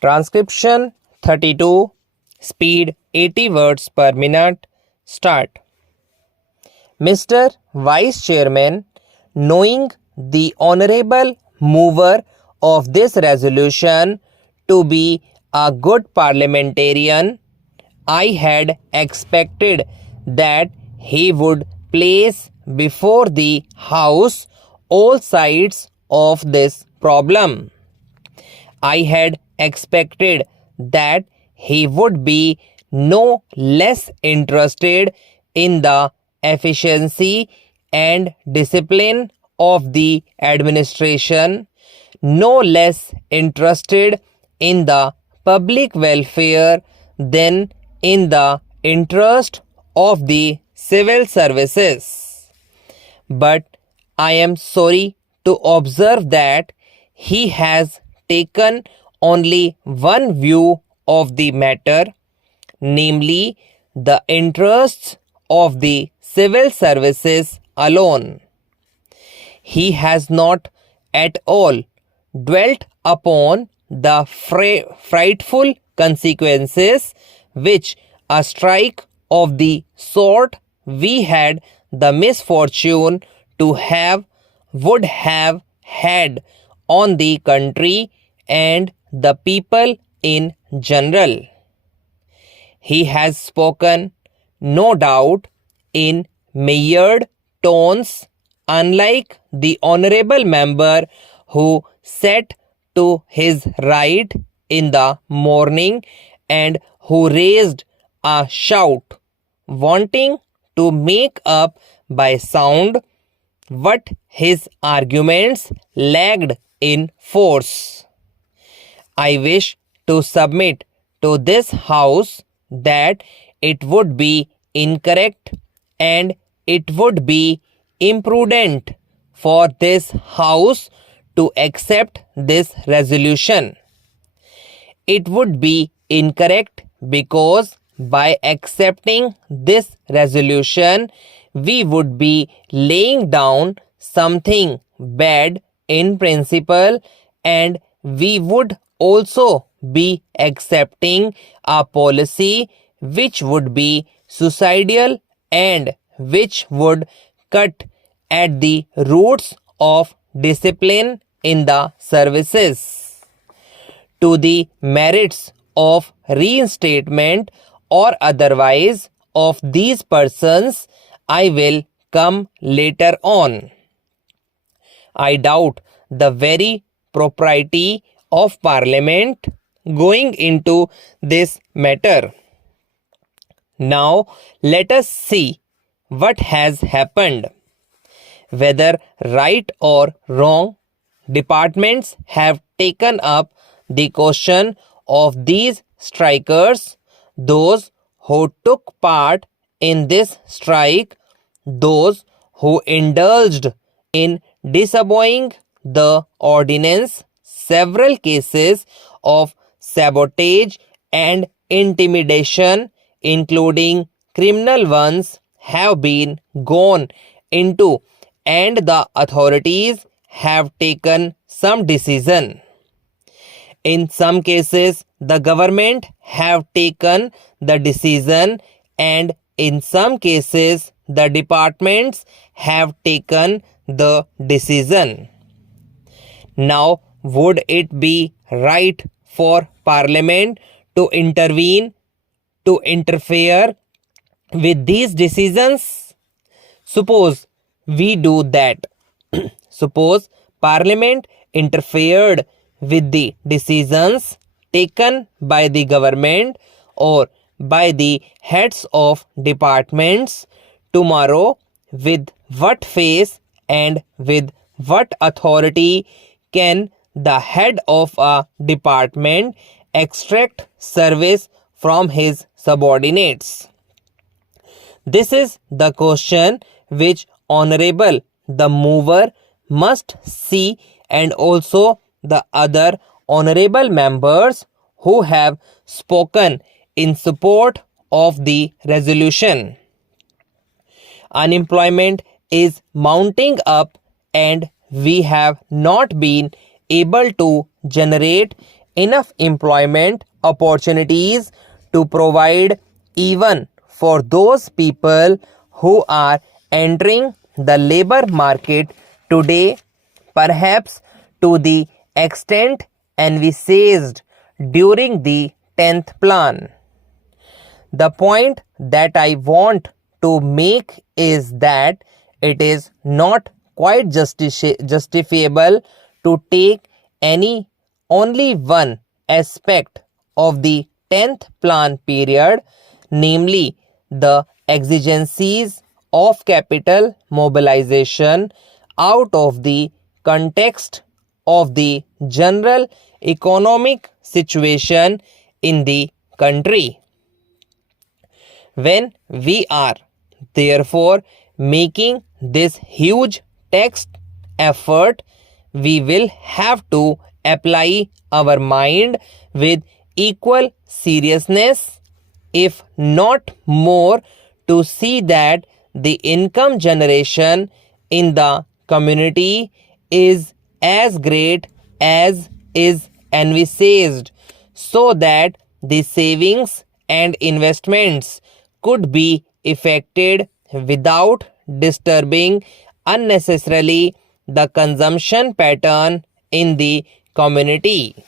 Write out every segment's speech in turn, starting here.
Transcription 32, speed 80 words per minute. Start. Mr. Vice Chairman, knowing the Honorable Mover of this resolution to be a good parliamentarian, I had expected that he would place before the House all sides of this problem. I had expected that he would be no less interested in the efficiency and discipline of the administration, no less interested in the public welfare than in the interest of the civil services. But I am sorry to observe that he has taken only one view of the matter, namely the interests of the civil services alone. He has not at all dwelt upon the frightful consequences which a strike of the sort we had the misfortune to have would have had on the country and the people in general. He has spoken, no doubt, in measured tones, unlike the honorable member who sat to his right in the morning and who raised a shout, wanting to make up by sound what his arguments lacked in force. I wish to submit to this House that it would be incorrect and it would be imprudent for this House to accept this resolution. It would be incorrect because by accepting this resolution, we would be laying down something bad in principle, and we would also be accepting a policy which would be suicidal and which would cut at the roots of discipline in the services. To the merits of reinstatement or otherwise of these persons, I will come later on. I doubt the very propriety of Parliament going into this matter. Now let us see what has happened. Whether right or wrong, departments have taken up the question of these strikers, those who took part in this strike, those who indulged in disobeying the ordinance. Several cases of sabotage and intimidation, including criminal ones, have been gone into, and the authorities have taken some decision. In some cases, the government have taken the decision, and in some cases, the departments have taken the decision. Now, would it be right for Parliament to intervene, to interfere with these decisions? Suppose we do that. Suppose Parliament interfered with the decisions taken by the government or by the heads of departments. Tomorrow, with what face and with what authority can the head of a department extract service from his subordinates? This is the question which Honorable the Mover must see, and also the other honorable members who have spoken in support of the resolution. Unemployment is mounting up, and we have not been able to generate enough employment opportunities to provide even for those people who are entering the labor market today, perhaps to the extent envisaged during the 10th plan. The point that I want to make is that it is not quite justifiable to take only one aspect of the 10th plan period, namely the exigencies of capital mobilization, out of the context of the general economic situation in the country. When we are therefore making this huge text effort, we will have to apply our mind with equal seriousness, if not more, to see that the income generation in the community is as great as is envisaged, so that the savings and investments could be effected without disturbing unnecessarily the consumption pattern in the community.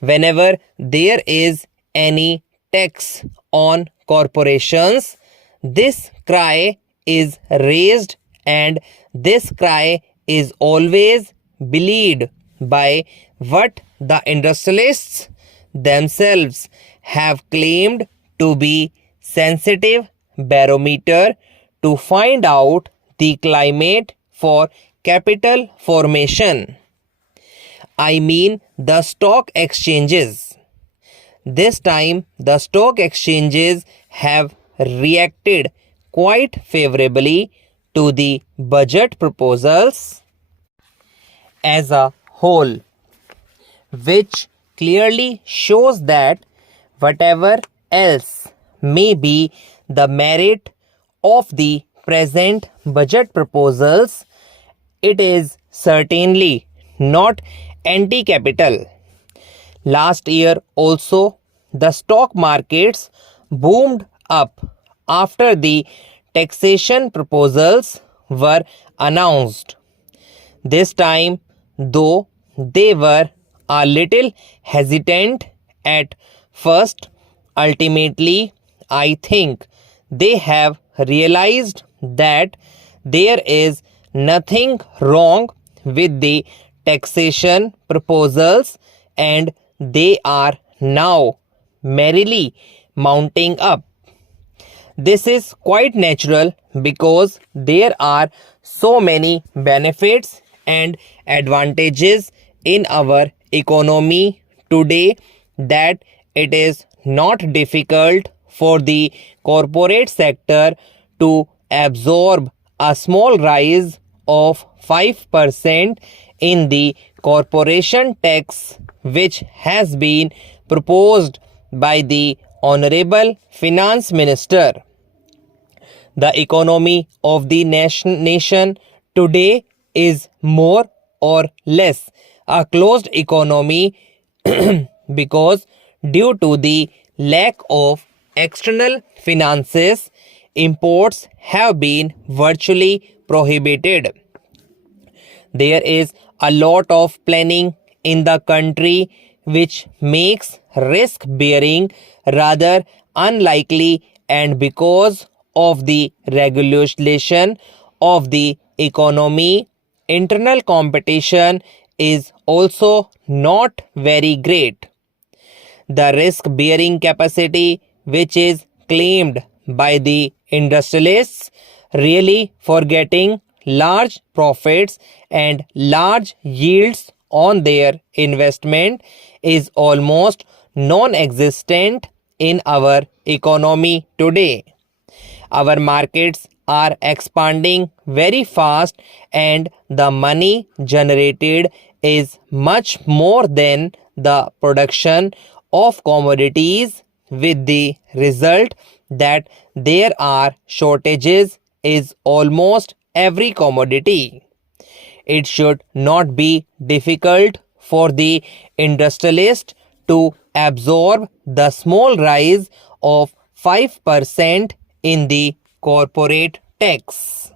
Whenever there is any tax on corporations, this cry is raised, and this cry is always belied by what the industrialists themselves have claimed to be sensitive barometer to find out the climate for capital formation. I mean the stock exchanges. This time the stock exchanges have reacted quite favorably to the budget proposals as a whole, which clearly shows that whatever else may be the merit of the present budget proposals, it is certainly not anti-capital. Last year also, the stock markets boomed up after the taxation proposals were announced. This time, though they were a little hesitant at first, ultimately I think they have realized that there is nothing wrong with the taxation proposals, and they are now merrily mounting up. This is quite natural because there are so many benefits and advantages in our economy today that it is not difficult for the corporate sector to absorb a small rise of 5% in the corporation tax, which has been proposed by the Honorable Finance Minister. The economy of the nation today is more or less a closed economy because due to the lack of external finances, imports have been virtually prohibited. There is a lot of planning in the country which makes risk bearing rather unlikely, and because of the regulation of the economy, internal competition is also not very great. The risk bearing capacity which is claimed by the industrialists, really forgetting large profits and large yields on their investment, is almost non-existent in our economy today. Our markets are expanding very fast, and the money generated is much more than the production of commodities, with the result that there are shortages is almost every commodity. It should not be difficult for the industrialist to absorb the small rise of 5% in the corporate tax.